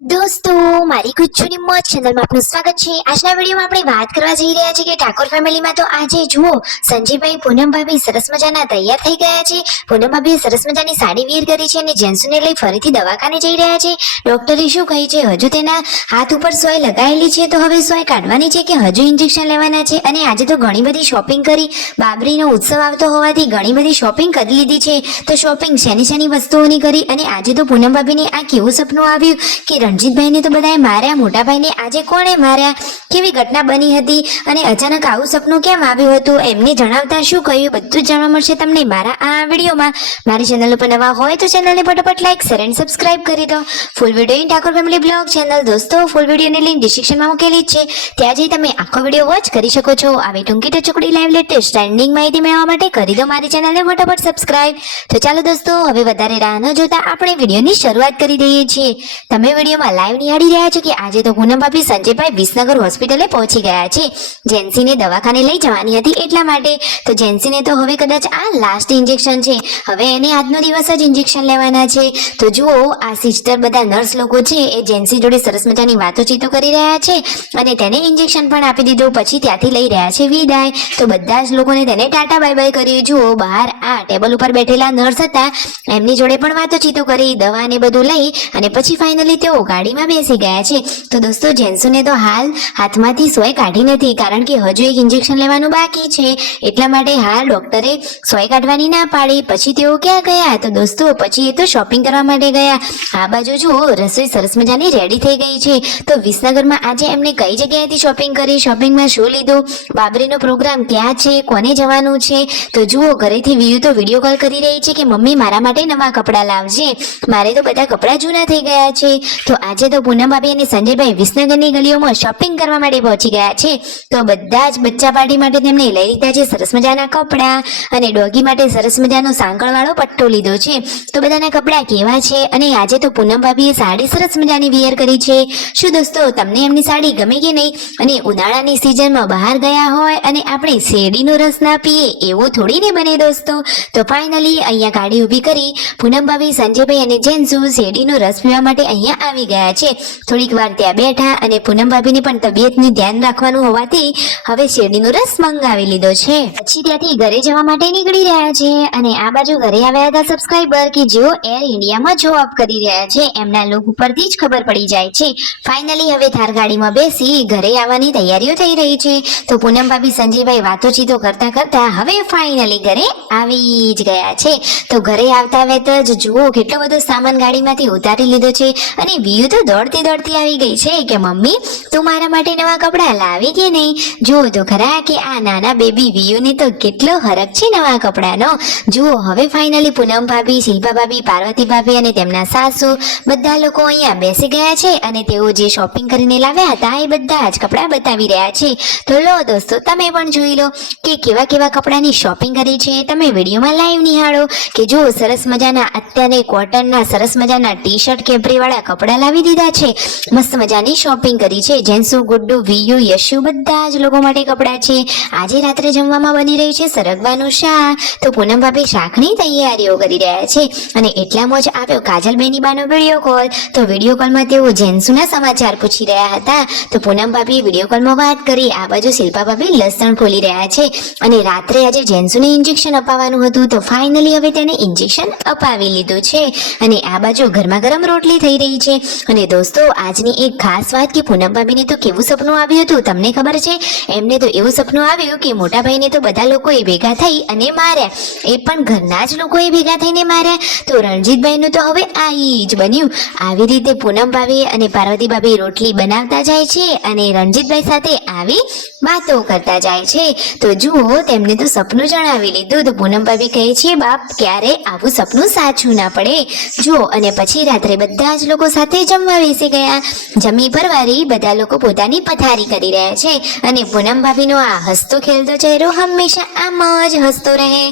દોસ્તો, મારી ગુજ્જુની મોજ ચેનલમાં આપનું સ્વાગત છે। આજના વિડીયોમાં આપણે વાત કરવા જઈ રહ્યા છીએ કે ઠાકોર ફેમિલીમાં તો આજે જુઓ સંજયભાઈ પૂનમ ભાભી સરસ મજાના તૈયાર થઈ ગયા છે। પૂનમ ભાભીએ સરસ મજાની સાડી વેર કરી છે અને જેન્સુને લઈ ફરીથી દવાખાને જઈ રહ્યા છે। ડોક્ટરે શું કહે છે, હજુ તેના હાથ ઉપર સોય લગાવેલી છે તો હવે સોય કાઢવાની છે કે હજુ ઇન્જેક્શન લેવાના છે। અને આજે તો ઘણી બધી શોપિંગ કરી, બાબરીનો ઉત્સવ આવતો હોવાથી ઘણી બધી શોપિંગ કરી લીધી છે। તો શોપિંગ શેની વસ્તુઓની કરી અને આજે તો પૂનમ ભાભીને આ કેવું સપનું આવ્યું કે રણજીતભાઈને તો બધાએ માર્યા, મોટા ભાઈને આજે કોણે માર્યા, કેવી ઘટના બની હતી અને અચાનક આવું સપનું કેમ આવ્યું હતું, એમને જણાવતા શું કહ્યું, બધું જ જાણવા મળશે તમને મારા આ વિડીયોમાં। મારી ચેનલ ઉપર નવા હોય તો ચેનલને ફટાફટ લાઈક, શેર અને સબસ્ક્રાઇબ કરી દો। Full video in Thakor family blog channel દોસ્તો, ફૂલ વિડીયોની લિંક ડિસ્ક્રિપ્શનમાં મૂકેલી છે, ત્યાં જઈ તમે આખો વિડીયો વોચ કરી શકો છો। આવી ટૂંકી ટચુકડી લાઈવ લેટેસ્ટ ટ્રેન્ડિંગ માહિતી મેળવવા માટે કરી દો મારી ચેનલને ફટાફટ સબસ્ક્રાઇબ। તો ચાલો દોસ્તો, હવે વધારે રાહ ન જોતા આપણે વિડીયોની શરૂઆત કરી દઈએ છીએ। તમે વિડીયોમાં લાઈવ નિહાળી રહ્યા છો કે આજે તો પૂનમ ભાભી સંજયભાઈ વિસનગર હોસ્પિટલે પહોંચી ગયા છે। જેન્સીને દવાખાને લઈ જવાની હતી એટલા માટે। તો જેન્સીને તો હવે કદાચ આ લાસ્ટ ઇન્જેક્શન છે, હવે એને આજનો દિવસ જ ઇન્જેક્શન લેવાના છે। તો જુઓ આ સિસ્ટર, બધા નર્સ લોકો છે એ જેન્સી જોડે સરસ મજાની વાતોચીતો કરી રહ્યા છે અને તેને ઇન્જેક્શન પણ આપી દીધું, પછી ત્યાંથી લઈ રહ્યા છે વિદાય। તો બધા જ લોકોને તેને ટાટા બાય બાય કરી। જુઓ બહાર આ ટેબલ ઉપર બેઠેલા નર્સ હતા, એમની જોડે પણ વાતોચીતો કરી, દવા ને બધું લઈ અને પછી ફાઇનલી તેઓ ગાડીમાં બેસી ગયા છે। તો દોસ્તો, જેન્સુને તો હાલ હાથમાંથી સોય કાઢી નથી, કારણ કે હજુ એક ઇન્જેક્શન લેવાનું બાકી છે, એટલા માટે હાલ ડોક્ટરે સોય કાઢવાની ના પાડી। પછી તેઓ ક્યાં ગયા? તો દોસ્તો પછી એ તો શોપિંગ કરવા માટે ગયા। આ બાજુ જુઓ રસોઈ સરસ મજાની રેડી થઈ ગઈ છે। તો વિસનગરમાં આજે એમને કઈ જગ્યાએથી શોપિંગ કરી, શોપિંગમાં શું લીધું, બાબરીનો પ્રોગ્રામ ક્યાં છે, કોને જવાનું છે? તો જુઓ ઘરેથી વિયુ તો વિડીયો કોલ કરી રહી છે કે મમ્મી મારા માટે નવા કપડાં લાવજે, મારે તો બધા કપડાં જૂના થઈ ગયા છે। તો આજે તો પૂનમ ભાભી અને સંજયભાઈ વિસનગરની ગલીઓમાં શોપિંગ કરવા માટે પહોંચી ગયા છે। તો બધા જ બચ્ચા પાર્ટી માટે તેમણે લઈ લીધા છે સરસ મજાના કપડાં અને ડોગી માટે સરસ મજાનો સાંકળવાળો પટ્ટો લીધો છે। તો બધાના કપડાં કેવા છે અને આજે તો પૂનમ ભાભીએ સાડી સરસ મજાની વિયર કરી છે। શું દોસ્તો તમને એમની સાડી ગમે કે નહીં? અને ઉનાળાની સિઝનમાં બહાર ગયા હોય અને આપણે શેરડીનો રસ ના પીએ એવું થોડી ને બને દોસ્તો। તો ફાઇનલી અહીંયા ગાડી ઊભી કરી પૂનમ ભાભી, સંજયભાઈ અને જેન્સુ શેરડીનો રસ પીવા માટે અહીંયા આવી ગયા છે। થોડીક વાર ત્યાં બેઠા અને પૂનમ ભાભીની પણ તબિયતનું ધ્યાન રાખવાનું હોવાથી હવે શેરડીનો રસ મંગાવી લીધો છે। પછી ત્યાંથી ઘરે જવા માટે નીકળી રહ્યા છે અને આ બાજુ ઘરે આવ્યા હતા સબસ્ક્રાઇબર કે જેઓ એર ઇન્ડિયામાં જોબ કરી રહ્યા છે, એમના લુક ઉપરથી જ ખબર પડી જાય છે। ફાઇનલી હવે થાર ગાડીમાં બેસી ઘરે આવવાની તૈયારીઓ થઈ રહી છે। તો પૂનમ ભાભી, સંજયભાઈ વાતોચીતો કરતા કરતા હવે ફાઇનલી ઘરે આવી જ ગયા છે। તો ઘરે આવતા વેત જ જુઓ કેટલો બધો સામાન ગાડીમાંથી ઉતારી લીધો છે અને વિયુ તો દોડતી આવી ગઈ છે કે મમ્મી તું મારા માટે નવા કપડાં લાવી કે નહીં? જુઓ તો ખરા કે આ નાના બેબી વિયુને તો કેટલો હરખ છે નવા કપડાનો। જુઓ હવે ફાઇનલી પૂનમ ભાભી, શિલ્પા ભાભી, પાર્વતી ભાભી અને તેમના સાસુ બધા લોકો અહીંયા બેસી ગયા છે અને તેઓ જે શોપિંગ કરીને લાવ્યા હતા એ બધા જ કપડાં બતાવી રહ્યા છે। તો લો દોસ્તો, તમે પણ જોઈ લો કે કેવા કેવા કપડાની શોપિંગ કરી છે, તમે વિડીયોમાં લાઈવ નિહાળો કે જુઓ સરસ મજાના અત્યારે કોટનના સરસ મજાના ટી શર્ટ, કેપરી વાળા કપડાં લાવી દીધા છે, મસ્ત મજાની શોપિંગ કરી છે। જેન્સુ, ગુડ્ડુ, વિયુ, યશુ બધા જ લોકો માટે કપડાં છે। આજે રાત્રે જમવામાં બની રહ્યું છે સરગવાનું શાક। તો પૂનમ ભાભી શાકની તૈયારીઓ કરી રહ્યા છે અને એટલામાં જ આવ્યો કાજલબેની બાનો વિડીયો કોલ। તો વિડીયો કોલમાં તેઓ જેન્સુના સમાચાર પૂછી રહ્યા હતા। તો પૂનમ ભાભીએ વિડીયો કોલમાં વાત કરી, આ બાજુ શિલ્પા ભાભી લસણ ફોલી રહ્યા છે અને રાત્રે આજે જેન્સુને ઇન્જેક્શન અપાવવાનું હતું તો ફાઇનલી હવે તેને ઇન્જેક્શન અપાવી લીધું છે અને આ બાજુ ગરમા ગરમ રોટલી થઈ રહી છે। અને દોસ્તો, આજની એક ખાસ વાત કે પૂનમ ભાભીને તો કેવું સપનું આવ્યું હતું તમને ખબર છે? એમને તો એવું સપનું આવ્યું કે મોટા ભાઈને તો બધા લોકોએ ભેગા થઈ અને માર્યા, એ પણ ઘરના જ લોકોએ ભેગા થઈને માર્યા। તો રણજીતભાઈનું તો હવે આ જ બન્યું। આવી રીતે પૂનમ ભાભી અને પાર્વતી ભાભી રોટલી બનાવતા જાય છે અને રણજીતભાઈ સાથે આવી વાતો કરતા જાય છે। તો જુઓ તેમને તો સપનું જણાવી લીધું। તો પૂનમ ભાભી કહે છે બાપ ક્યારે આવું સપનું સાચું ના પડે। જુઓ અને પછી રાત્રે બધા જ લોકો સાથે જમવા બેસી ગયા। જમી પરવારી બધા લોકો પોતાની પથારી કરી રહ્યા છે અને પૂનમ ભાભીનો આ હસતો ખેલતો ચહેરો હંમેશા આમ જ હસતો રહે,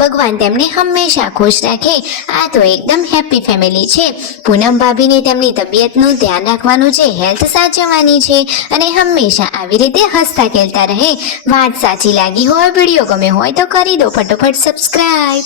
ભગવાન તેમને હંમેશા ખુશ રાખે। આ તો એકદમ હેપી ફેમિલી છે। પૂનમ ભાભીને તેમની તબિયતનું ધ્યાન રાખવાનું છે, હેલ્થ સાચવવાની છે અને હંમેશા આવી રીતે હસતા ખેલતા રહે। વાત સાચી લાગી હોય, વિડીયો ગમે હોય તો કરી દો ફટોફટ સબસ્ક્રાઇબ।